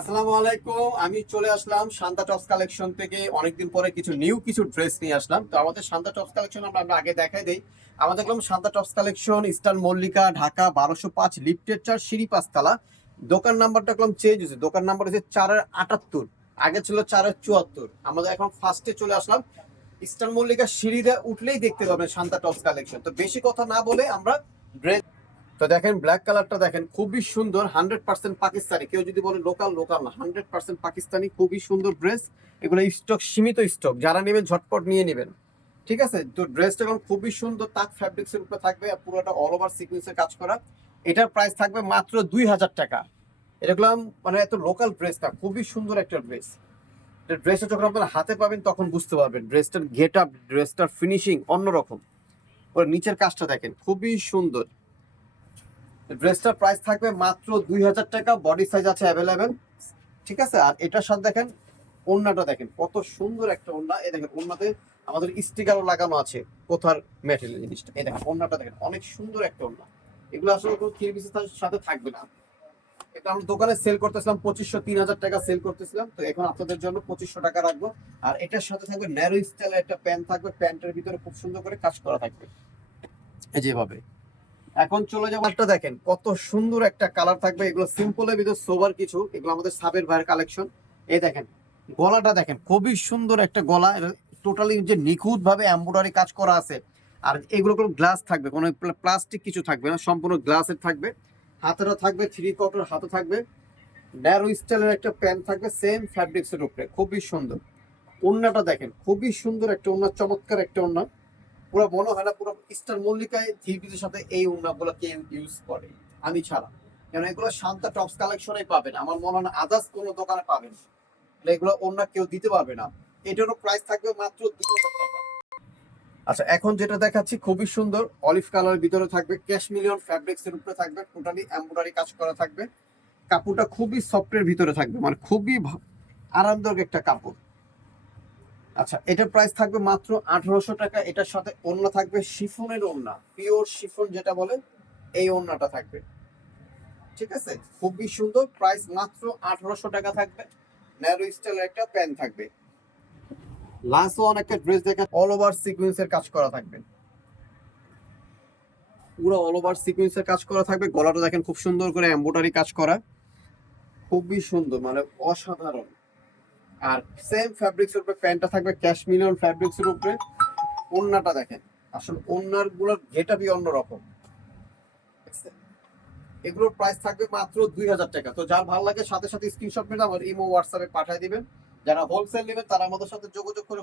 আসসালামু আলাইকুম। আমি চলে আসলাম শান্তা টপস কালেকশন থেকে। অনেকদিন পরে কিছু নিউ কিছু ড্রেস নিয়ে আসলাম। তো আমাদের শান্তা টপস কালেকশন আমরা আগে দেখাই দেই। আমাদের দেখলাম Shanta tops collection, eastern Mallika, Dhaka, বারোশো পাঁচ লিফটের চার সিঁড়ি পাঁচতলা। দোকান নাম্বারটা দেখলাম চেঞ্জ হয়েছে। দোকান নাম্বার হচ্ছে চারের আটাত্তর। আগে ছিল চারের চুয়াত্তর। আমাদের এখন ফার্স্টে চলে আসলাম। ইস্টার্ন মল্লিকা সিঁড়িতে উঠলেই দেখতে পাবেন শান্তা টপস কালেকশন। তো বেশি কথা না বলে আমরা ড্রেস তো দেখেন ব্ল্যাক কালারটা দেখেন, খুবই সুন্দর হান্ড্রেড পার্সেন্ট পাকিস্তানি। কেউ যদি বলে লোকাল লোকাল না হান্ড্রেড পার্সেন্ট পাকিস্তানি, খুবই সুন্দর ড্রেস এগুলো স্টক সীমিত স্টক যারা নেবেন, ঝটপট নিয়ে নেবেন। ঠিক আছে? তো ড্রেসটা এখন খুবই সুন্দর, তাক ফ্যাব্রিক্স এর উপরে থাকবে আর পুরোটা অল ওভার সিকুয়েন্সের কাজ করা। এটার প্রাইস থাকবে মাত্র দুই হাজার টাকা। এরকম মানে এত লোকাল ড্রেসটা খুবই সুন্দর একটা ড্রেস ড্রেসটা যখন আপনারা হাতে পাবেন, তখন বুঝতে পারবেন। ড্রেসটার গেট আপ ড্রেসটার ফিনিশিং অন্যরকম। ওর নিচের কাজটা দেখেন, খুবই সুন্দর। ড্রেসটার প্রাইস থাকবে মাত্র দুই হাজার টাকা বডি সাইজ আছে অ্যাভেলেবেল ঠিক আছে? আর এটার সাথে দেখেন, ওড়নাটা দেখেন, কত সুন্দর একটা ওড়না। এই দেখেন, ওড়নাতে আমাদের স্টিকারও লাগানো আছে, কোথার ম্যাটেরিয়াল জিনিসটা। এই দেখেন, ওড়নাটা দেখেন, অনেক সুন্দর একটা ওড়না। এগুলো আসলে কোনো থ্রি পিসের সাথে থাকবে না। এটা আমরা দোকানে সেল করতেছিলাম, পঁচিশশো, তিন হাজার টাকা সেল করতেছিলাম। তো এখন আপনাদের জন্য পঁচিশশো টাকা রাখব। আর এটার সাথে থাকবে ন্যারো স্টাইলের একটা প্যান্ট থাকবে। প্যান্টের ভিতরে খুব সুন্দর করে কাজ করা থাকবে। যেভাবে এখন চলে যাব একটা দেখেন, কত সুন্দর একটা কালার থাকবে। এগুলো সিম্পলের ভিতর সোবার কিছু, এগুলো আমাদের সাবের ভাইয়ের কালেকশন এই দেখেন, গলাটা দেখেন, খুবই সুন্দর একটা গলা। টোটালি যে নিখুঁত ভাবে এম্ব্রয়ডারি কাজ করা আছে। আর এগুলো কোনো গ্লাস থাকবে, কোনো প্লাস্টিক কিছু থাকবে না, সম্পূর্ণ গ্লাসের থাকবে। হাতেরও থাকবে থ্রি কোয়ার্টার হাতে থাকবে। ন্যারো স্টাইলের একটা প্যান্ট থাকবে সেম ফ্যাব্রিক্সের উপরে। খুবই সুন্দর। ওড়নাটা দেখেন, খুবই সুন্দর একটা ওড়না, চমৎকার একটা ওড়না। পুরো মনে হয় না, পুরো স্টার মল্লিকায় থ্রি সাথে এই ওড়নাগুলো কে ইউজ করে? আমি ছাড়া। কেন এগুলো শান্তা টপস কালেকশনে পাবেন আমার মনে হয় আদার্স কোনো দোকানে পাবেন এগুলো অন্য কেউ দিতে পারবে না। এটারও প্রাইস থাকবে মাত্র হাজার টাকা। আচ্ছা এখন যেটা দেখাচ্ছি খুবই সুন্দর। অলিভ কালারের ভিতরে থাকবে ক্যাশ মিলিয়ন ফ্যাব্রিক্স এর উপরে থাকবে। টোটালি এমব্রয়ডারি কাজ করা থাকবে। কাপড়টা খুবই সফটের ভিতরে থাকবে। মানে খুবই আরামদায়ক একটা কাপড়। আচ্ছা এটার প্রাইস থাকবে মাত্র আঠারোশো টাকা। এটার সাথে ওড়না থাকবে শিফনের ওড়না পিওর শিফন যেটা বলে, এই ওড়নাটা থাকবে। ঠিক আছে? খুবই সুন্দর প্রাইস মাত্র আঠারোশো টাকা থাকবে। ন্যারো স্টাইলের একটা প্যান্ট থাকবে। লাস্ট ওয়ান একটা ড্রেস দেখা অল ওভার সিকুয়েন্সের কাজ করা থাকবে। পুরো অল ওভার সিকুয়েন্সের কাজ করা থাকবে। গলাটা দেখেন খুব সুন্দর করে এমব্রয়ডারি কাজ করা। খুবই সুন্দর মানে অসাধারণ। আর সেম ফ্যাব্রিক্স এর উপরে প্যান্টটা থাকবে ক্যাশমিলিয়ন ফ্যাব্রিক্সের উপরে। ওন্নাটা দেখেন, আসলে ওন্নারগুলোর গেটআপই অন্যরকম? এগুলোর প্রাইস থাকবে মাত্র দুই হাজার টাকা। তো যার ভালো লাগে সাথে সাথে স্ক্রিনশট মেরে আমার ইমো হোয়াটসঅ্যাপে পাঠিয়ে দিবেন। যারা হোলসেল নেবেন, তারা আমাদের সাথে যোগাযোগ করে